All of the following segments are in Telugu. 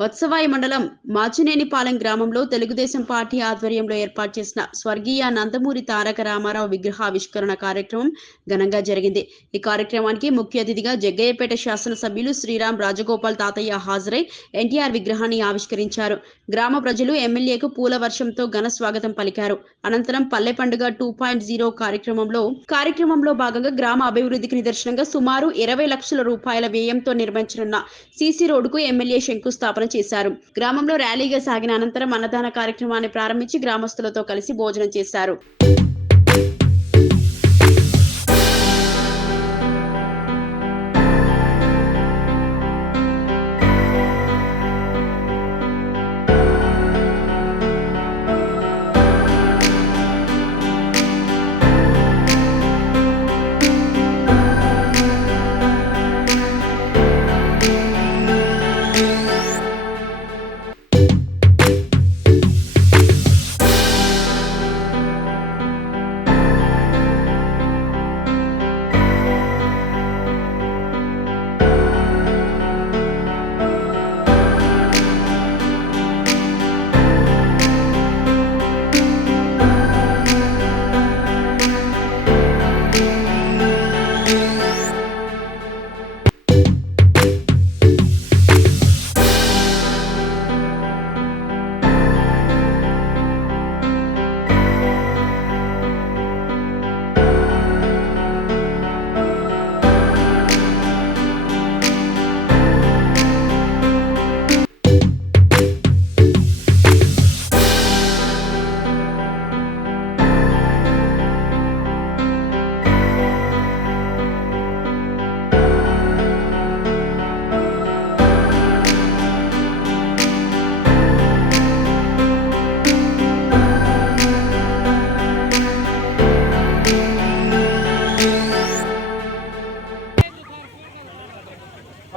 వత్సవాయి మండలం మాచినేనిపాలెం గ్రామంలో తెలుగుదేశం పార్టీ ఆధ్వర్యంలో ఏర్పాటు చేసిన స్వర్గీయ నందమూరి తారక రామారావు విగ్రహావిష్కరణ కార్యక్రమం ఘనంగా జరిగింది. ఈ కార్యక్రమానికి ముఖ్య అతిథిగా జగ్గయ్యపేట శాసనసభ్యులు శ్రీరామ్ రాజగోపాల్ తాతయ్య హాజరై ఎన్టీఆర్ విగ్రహాన్ని ఆవిష్కరించారు. గ్రామ ప్రజలు ఎమ్మెల్యేకు పూల వర్షంతో ఘన స్వాగతం పలికారు. అనంతరం పల్లె పండుగ 2.0 కార్యక్రమంలో భాగంగా గ్రామ అభివృద్ధికి నిదర్శనంగా సుమారు 20 లక్షల రూపాయల వ్యయంతో నిర్మించనున్న సీసీ రోడ్డుకు ఎమ్మెల్యే శంకుస్థాపన చేశారు. గ్రామంలో ర్యాలీగా సాగిన అనంతరం అన్నదాన కార్యక్రమాన్ని ప్రారంభించి గ్రామస్తులతో కలిసి భోజనం చేశారు.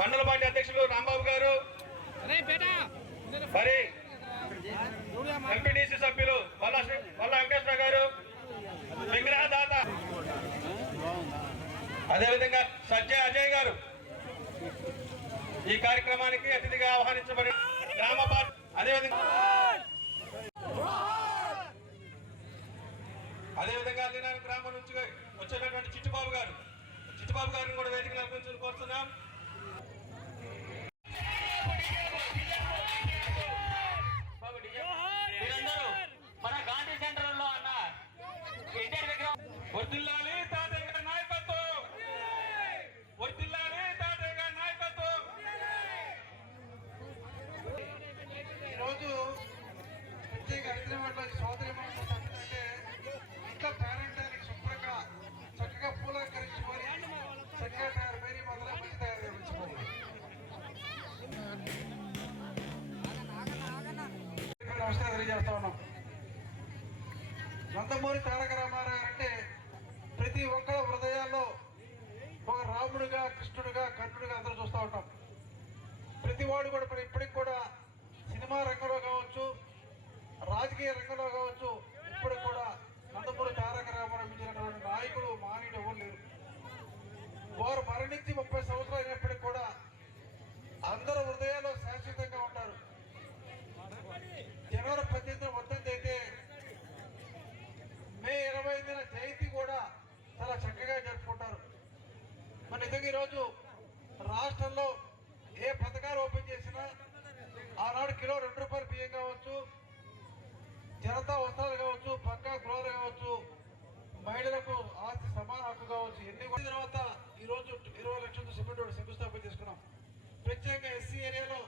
మండల పార్టీ అధ్యక్షులు రాంబాబు గారు, మరి ఎంపీటీసీ సభ్యులు వల్ల వెంకటేశ్వర గారు, విగ్రహదాత అదేవిధంగా సజ్జ అజయ్ గారు ఈ కార్యక్రమానికి అతిథిగా ఆహ్వానించబడి గ్రామ పార్టీ అదేవిధంగా అల్లినారు గ్రామం నుంచి వచ్చేటటువంటి చిట్టుబాబు గారిని కూడా వేదికలు అర్పించాలని కోరుతున్నాం. మన గాంధీ సెంటర్ లో అన్న ఎన్టీఆర్ విగ్రహం వర్ధిల్లాలి తాతయ్య గారి నాయకత్వం, వర్ధిల్లాలి తాతయ్య గారి నాయకత్వం. ఈరోజు ప్రత్యేక హైదరాబాద్లో సోదరి అంటే ఇంట్లో పేరెంటానికి శుభ్రంగా చక్కగా పూలంకరించుకొని చక్కగా తయారు మేరీ మొదలై మంచి తయారు చేయించుకోవాలి. నమస్కారం తెలియజేస్తా ఉన్నాం. నందమూరి తారక రామారావు అంటే ప్రతి ఒక్కరి హృదయాల్లో ఒక రాముడిగా, కృష్ణుడిగా, కర్ణుడిగా అందరూ చూస్తూ ఉంటాం. ప్రతి వాడు కూడా మరి ఇప్పటికి కూడా సినిమా రంగంలో కావచ్చు, రాజకీయ రంగంలో కావచ్చు, ఇప్పటికి కూడా నందమూరి తారక రామారావు మించినటువంటి నాయకుడు, మానవుడు ఎవరు లేరు. వారు మరణించి 30 సంవత్సరాలు అయినప్పటికీ కూడా అందరూ హృదయాల్లో శాశ్వతంగా ఉంటారు. జనవరి 18 మొత్తం అయితే మే 25న జయంతి కూడా చాలా చక్కగా జరుపుకుంటారు. మన నిజంగా ఈరోజు రాష్ట్రంలో ఏ పథకాలు ఓపెన్ చేసినా ఆనాడు కిలో 2 రూపాయలు బియ్యం కావచ్చు, జనతా వస్త్రాలు కావచ్చు, పక్కా గృహాలు కావచ్చు, మహిళలకు ఆస్తి సమాన హక్కు కావచ్చు, ఎన్ని తర్వాత ఈరోజు 20 లక్షలతో సిమెంట్ శంకుస్థాపన చేసుకున్నాం. ప్రత్యేకంగా ఎస్సీ ఏరియాలో